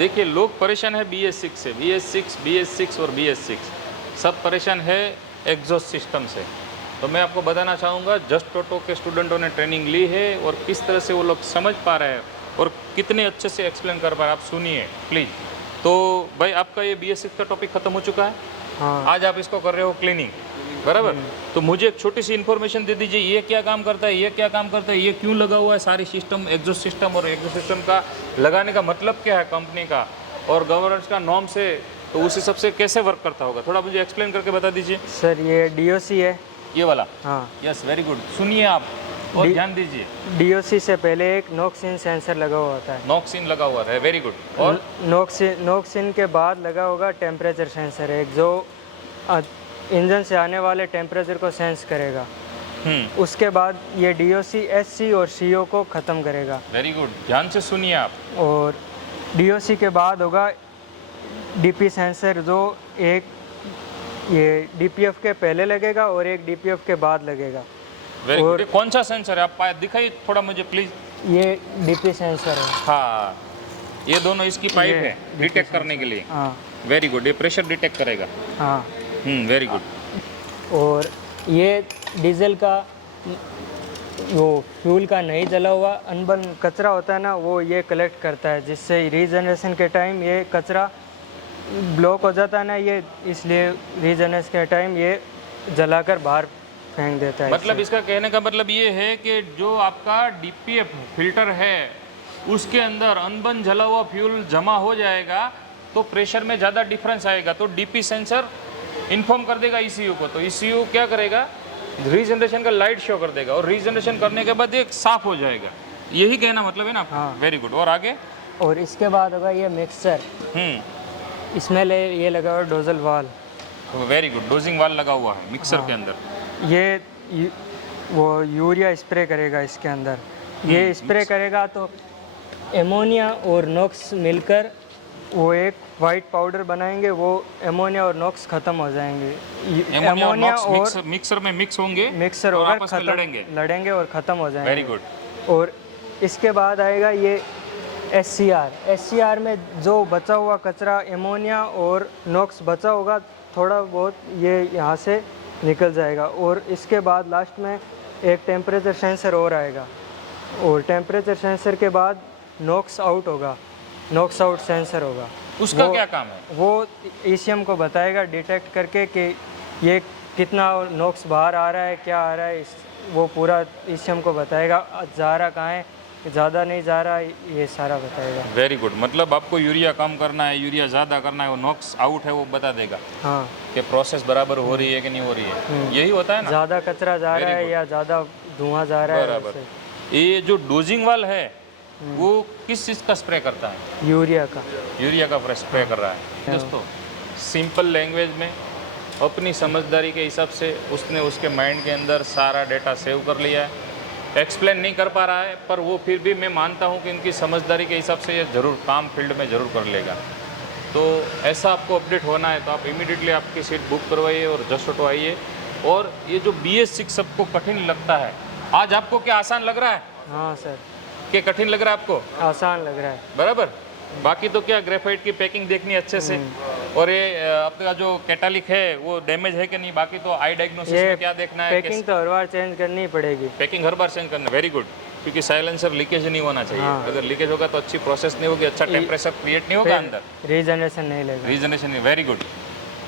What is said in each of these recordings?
देखिए लोग परेशान है BS6 से, BS6 और BS6 सब परेशान है एग्जॉस्ट सिस्टम से। तो मैं आपको बताना चाहूँगा जस्ट ऑटो के स्टूडेंटों ने ट्रेनिंग ली है और किस तरह से वो लोग समझ पा रहे हैं और कितने अच्छे से एक्सप्लेन कर पा रहे हैं, आप सुनिए प्लीज़। तो भाई आपका ये BS6 का टॉपिक ख़त्म हो चुका है। हाँ। आज आप इसको कर रहे हो क्लीनिंग, बराबर। तो मुझे एक छोटी सी इन्फॉर्मेशन दे दीजिए, ये क्या काम करता है, ये क्या काम करता है, ये क्यों लगा हुआ है सारी सिस्टम, एग्जॉस्ट सिस्टम, और एग्जॉस्ट सिस्टम का लगाने का मतलब क्या है कंपनी का और गवर्नेंस का नॉर्म से, तो उस हिसाब से कैसे वर्क करता होगा, थोड़ा मुझे एक्सप्लेन करके बता दीजिए। सर ये DOC है। ये वाला? हाँ। Yes, very good. सुनिए आप और ध्यान दीजिए। DOC से पहले एक नॉक्सिन सेंसर लगा हुआ होता है। नॉक्सिन लगा हुआ है, वेरी गुड। और नॉक्सिन के बाद लगा होगा टेम्परेचर सेंसर, एक जो इंजन से आने वाले टेम्परेचर को सेंस करेगा। उसके बाद ये DOC SC और CO को ख़त्म करेगा। वेरी गुड, ध्यान से सुनिए आप। और DOC के बाद होगा DP सेंसर, जो एक ये DPF के पहले लगेगा और एक DPF के बाद लगेगा। Very good. कौन सा सेंसर है, आप दिखाइए थोड़ा मुझे प्लीज। ये DP सेंसर है। हाँ, ये दोनों इसकी पाइप है डिटेक्ट करने के लिए। हाँ, वेरी गुड, ये प्रेशर डिटेक्ट करेगा। हाँ, वेरी गुड। और ये डीजल का वो फ्यूल का नहीं जला हुआ अनबन कचरा होता है ना, वो ये कलेक्ट करता है, जिससे रीजनरेशन के टाइम ये कचरा ब्लॉक हो जाता है ना, ये इसलिए रीजनरेशन के टाइम ये जलाकर बाहर फेंक देता है। मतलब इसका कहने का मतलब ये है कि जो आपका DPF फिल्टर है उसके अंदर अनबन जला हुआ फ्यूल जमा हो जाएगा तो प्रेशर में ज़्यादा डिफरेंस आएगा, तो DP सेंसर इन्फॉर्म कर देगा ECU को, तो ECU क्या करेगा, रीजनरेशन का लाइट शो कर देगा और रीजनरेशन करने के बाद एक साफ हो जाएगा। यही कहना मतलब है ना? हाँ। Very good. और आगे? और इसके बाद होगा ये मिक्सर। इसमें ये लगा हुआ डोजल वाल। वेरी गुड, डोजिंग वाल लगा हुआ है मिक्सर के अंदर। ये वो यूरिया स्प्रे करेगा इसके अंदर। ये स्प्रे करेगा तो एमोनिया और नॉक्स मिलकर वो एक वाइट पाउडर बनाएंगे, वो एमोनिया और नॉक्स खत्म हो जाएंगे। एमोनिया और मिक्सर में मिक्स होंगे, मिक्सर और होकर आपस में लड़ेंगे और ख़त्म हो जाएंगे। Very good. और इसके बाद आएगा ये SCR में जो बचा हुआ कचरा एमोनिया और नॉक्स बचा होगा थोड़ा बहुत, ये यहाँ से निकल जाएगा। और इसके बाद लास्ट में एक टेम्परेचर सेंसर और आएगा, और टेम्परेचर सेंसर के बाद नॉक्स आउट होगा, नॉक्स आउट सेंसर होगा। उसका क्या काम है? वो ECM को बताएगा डिटेक्ट करके कि ये कितना नॉक्स बाहर आ रहा है, क्या आ रहा है, वो पूरा ECM को बताएगा। जा रहा कहाँ है, ज़्यादा नहीं जा रहा, ये सारा बताएगा। Very good. मतलब आपको यूरिया कम करना है, यूरिया ज़्यादा करना है, वो नॉक्स आउट है वो बता देगा। हाँ, कि प्रोसेस बराबर हो रही है कि नहीं हो रही है, यही होता है ना? ज़्यादा कचरा जा रहा है या ज़्यादा धुआं जा रहा है। बराबर। ये जो डोजिंग वाल है वो किस चीज़ का स्प्रे करता है? यूरिया का स्प्रे कर रहा है। दोस्तों सिंपल लैंग्वेज में अपनी समझदारी के हिसाब से उसने उसके माइंड के अंदर सारा डेटा सेव कर लिया है। एक्सप्लेन नहीं कर पा रहा है, पर वो फिर भी मैं मानता हूँ कि इनकी समझदारी के हिसाब से ये ज़रूर काम फील्ड में ज़रूर कर लेगा। तो ऐसा आपको अपडेट होना है तो आप इमीडिएटली आपकी सीट बुक करवाइए और जस्ट ऑटो आइए। और ये जो BS6 सबको कठिन लगता है, आज आपको क्या आसान लग रहा है? हाँ सर। क्या कठिन लग रहा है आपको? आसान लग रहा है। बराबर। बाकी तो क्या, ग्रेफाइट की पैकिंग देखनी अच्छे से, और ये आपका जो कैटालिक है वो डैमेज है कि नहीं, बाकी तो आई डायग्नोसिस में क्या देखना है? पैकिंग तो हर बार चेंज करनी पड़ेगी। पैकिंग हर बार चेंज करना, वेरी गुड। क्योंकि साइलेंसर लीकेज नहीं होना चाहिए। हाँ। अगर लीकेज होगा तो अच्छी प्रोसेस नहीं होगी, अच्छा टेम्परेचर क्रिएट नहीं होगा अंदर, रीजनरेशन नहीं लगेगा। रीजनरेशन नहीं। Very good.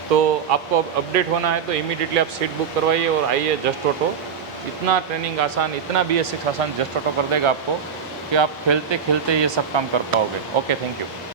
तो आपको अपडेट होना है तो इमीडिएटली आप सीट बुक करवाइए और आइए जस्ट ऑटो। इतना ट्रेनिंग आसान, इतना BS6 आसान जस्ट ऑटो कर देगा आपको कि आप खेलते खेलते ये सब काम कर पाओगे। Okay, thank you.